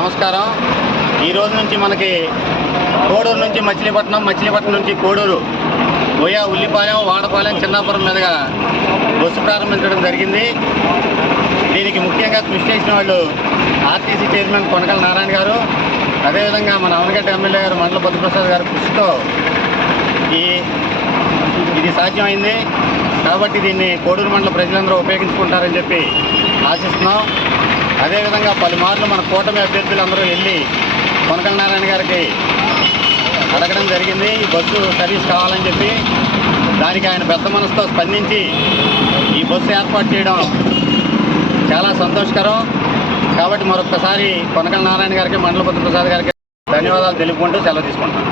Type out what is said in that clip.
నమస్కారం. ఈ రోజు నుంచి మనకి కోడూరు నుంచి మచిలీపట్నం, మచిలీపట్నం నుంచి కోడూరు బోయా ఉల్లిపాలెం, వాడపాలెం, చిన్నాపురం మీదుగా బస్సు ప్రారంభించడం జరిగింది. దీనికి ముఖ్యంగా కృషి చేసిన వాళ్ళు ఆర్టీసీ చైర్మన్ కొనకల నారాయణ గారు, అదేవిధంగా మన అవనగడ్డ ఎమ్మెల్యే గారు మండల బుద్ధప్రసాద్ గారి కృషితో ఇది సాధ్యమైంది. కాబట్టి దీన్ని కోడూరు మండల ప్రజలందరూ ఉపయోగించుకుంటారని చెప్పి ఆశిస్తున్నాం. అదేవిధంగా పలుమార్లు మన కూటమి అభ్యర్థులందరూ వెళ్ళి కొనకల నారాయణ గారికి అడగడం జరిగింది ఈ బస్సు సర్వీస్ కావాలని చెప్పి. దానికి ఆయన పెద్ద మనసుతో స్పందించి ఈ బస్సు ఏర్పాటు చేయడం చాలా సంతోషకరం. కాబట్టి మరొకసారి కొనకల నారాయణ గారికి, మండల బుద్ధప్రసాద్ గారికి ధన్యవాదాలు తెలుపుకుంటూ సెలవు తీసుకుంటాం.